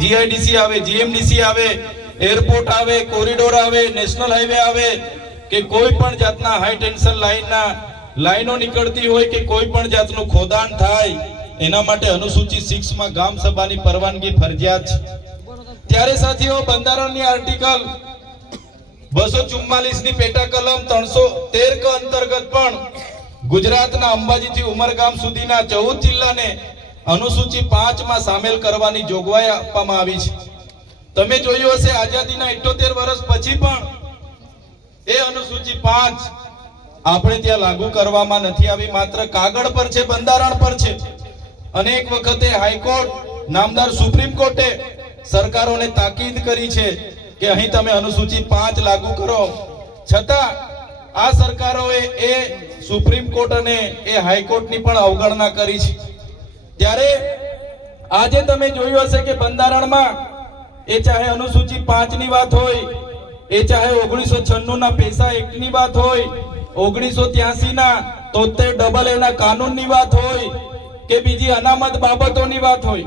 GIDC આવે, GMDC આવે, airport આવે, કોરિડોર આવે, નેશનલ હાઈવે આવે કે કોઈ પણ જાતના હાઈ ટેન્શન લાઈનો નીકળતી હોય કે કોઈ પણ જાતનું ખોદાણ થાય, એના માટે અનુસૂચિત 6 માં ગામ સભાની પરવાનગી ફરજિયાત છે. ત્યારે સાથીઓ, બંધારણની આર્ટિકલ 244 ની પેટા કલમ 313 ક અંતર્ગત પણ ગુજરાતના અંબાજીથી ઉમરગામ સુધીના 14 જિલ્લાને અનુસૂચિ 5 માં સામેલ કરવાની જોગવાઈ આપવામાં આવી છે. તમે જોયું હશે, આઝાદીના 78 વર્ષ પછી પણ એ અનુસૂચિ 5 આપણે ત્યાં લાગુ કરવામાં નથી આવી, માત્ર કાગળ પર છે, બંધારણ પર છે. અનેક વખતે હાઈકોર્ટ, નામદાર સુપ્રીમ કોર્ટે સરકારોને તાકીદ કરી છે કે અહીં તમે અનુસૂચિ 5 લાગુ કરો, છતાં આ સરકારોએ એ સુપ્રીમ કોર્ટ અને એ હાઈકોર્ટની પણ અવગણના કરી છે. ત્યારે આજે તમે જોયું હશે કે બંધારણમાં એ ચાહે અનુસૂચિ 5 ની વાત હોય, એ ચાહે 1996 ના પૈસા એક્ટની વાત હોય, 1983 ના 73 AA ના કાનૂનની વાત હોય કે બીજી અનામત બાબતોની વાત હોય,